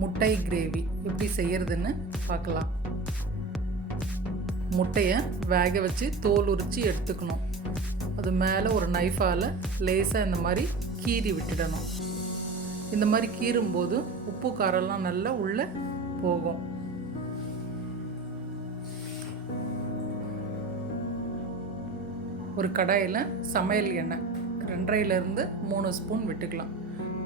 முட்டை கிரேவி எப்படி செய்கிறதுன்னு பார்க்கலாம். முட்டையை வேக வச்சு தோல் உரித்து எடுத்துக்கணும். அது மேலே ஒரு நைஃபால் லேசாக இந்த மாதிரி கீறி விட்டுடணும். இந்த மாதிரி கீறும்போது உப்பு காரெல்லாம் நல்லா உள்ளே போகும். ஒரு கடாயில் சமையல் எண்ணெய் 2.5 to 3 ஸ்பூன் விட்டுக்கலாம்.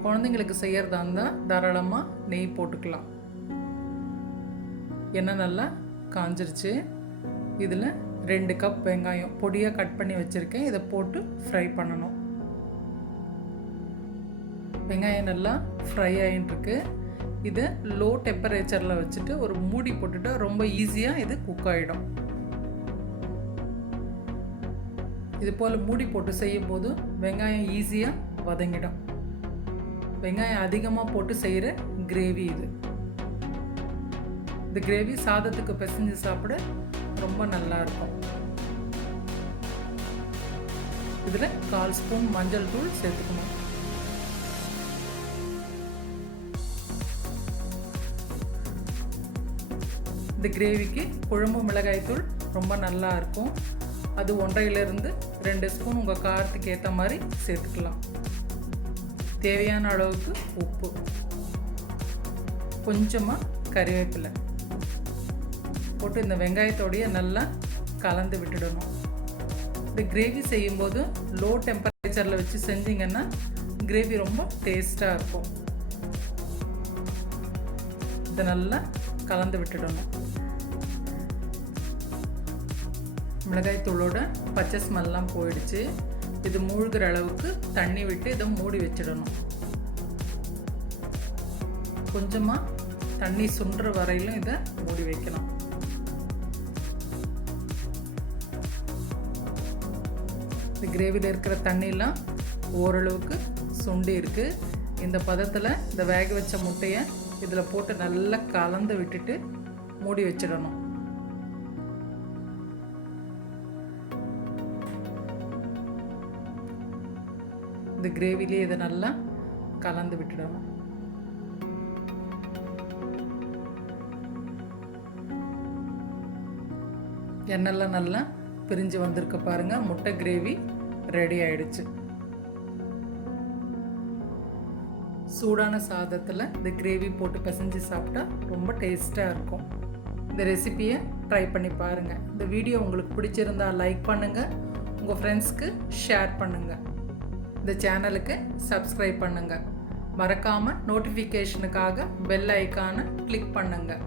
குழந்தைங்களுக்கு செய்கிறதா இருந்தால் தாராளமாக நெய் போட்டுக்கலாம். எண்ணெய் நல்லா காஞ்சிருச்சு. இதில் 2 கப் வெங்காயம் பொடியாக கட் பண்ணி வச்சுருக்கேன். இதை போட்டு ஃப்ரை பண்ணணும். வெங்காயம் நல்லா ஃப்ரை ஆகிட்டுருக்கு. இதை லோ டெம்பரேச்சரில் வச்சுட்டு ஒரு மூடி போட்டுட்டு ரொம்ப ஈஸியாக இது குக் ஆகிடும். இது போல் மூடி போட்டு செய்யும் போது வெங்காயம் ஈஸியாக வதங்கிடும். வெங்காயம் அதிகமாக போட்டு செய்கிற கிரேவி இது. இந்த கிரேவி சாதத்துக்கு பிசைஞ்சு சாப்பிட ரொம்ப நல்லா இருக்கும். இதில் 1/4 ஸ்பூன் மஞ்சள் தூள் சேர்த்துக்கணும். இந்த கிரேவிக்கு குழம்பு மிளகாய் தூள் ரொம்ப நல்லா இருக்கும். அது 1.5 to 2 ஸ்பூன் உங்கள் காரத்துக்கு ஏற்ற மாதிரி சேர்த்துக்கலாம். தேவையான அளவுக்கு உப்பு, கொஞ்சமாக கறிவேப்பிலை போட்டு இந்த வெங்காயத்தோடைய நல்லா கலந்து விட்டுடணும். இந்த கிரேவி செய்யும்போது லோ டெம்பரேச்சரில் வச்சு செஞ்சிங்கன்னா கிரேவி ரொம்ப டேஸ்ட்டாக இருக்கும். இதை நல்லா கலந்து விட்டுடணும். மிளகாய் தூளோட பச்சை ஸ்மெல்லாம் போயிடுச்சு. இது மூழ்கிற அளவுக்கு தண்ணி விட்டு இதை மூடி வச்சிடணும். கொஞ்சமாக தண்ணி சுண்டுற வரையிலும் இதை மூடி வைக்கலாம். இந்த கிரேவியில் இருக்கிற தண்ணியெலாம் ஓரளவுக்கு சுண்டி இருக்குது. இந்த பதத்தில் இந்த வேக வச்ச முட்டையை இதில் போட்டு நல்லா கலந்து விட்டுட்டு மூடி வச்சிடணும். இந்த கிரேவிலே இதை நல்லா கலந்து விட்டுடணும். எண்ணெய்லாம் நல்லா பிரிஞ்சு வந்திருக்க பாருங்கள். முட்டை கிரேவி ரெடி ஆயிடுச்சு. சூடான சாதத்தில் இந்த கிரேவி போட்டு பிசைஞ்சு சாப்பிட்டா ரொம்ப டேஸ்ட்டாக இருக்கும். இந்த ரெசிபியை ட்ரை பண்ணி பாருங்கள். இந்த வீடியோ உங்களுக்கு பிடிச்சிருந்தா லைக் பண்ணுங்கள், உங்கள் ஃப்ரெண்ட்ஸ்க்கு ஷேர் பண்ணுங்கள், இந்த சேனலுக்கு சப்ஸ்கிரைப் பண்ணுங்கள். மறக்காமல் நோட்டிஃபிகேஷனுக்காக பெல் ஐக்கானை கிளிக் பண்ணுங்கள்.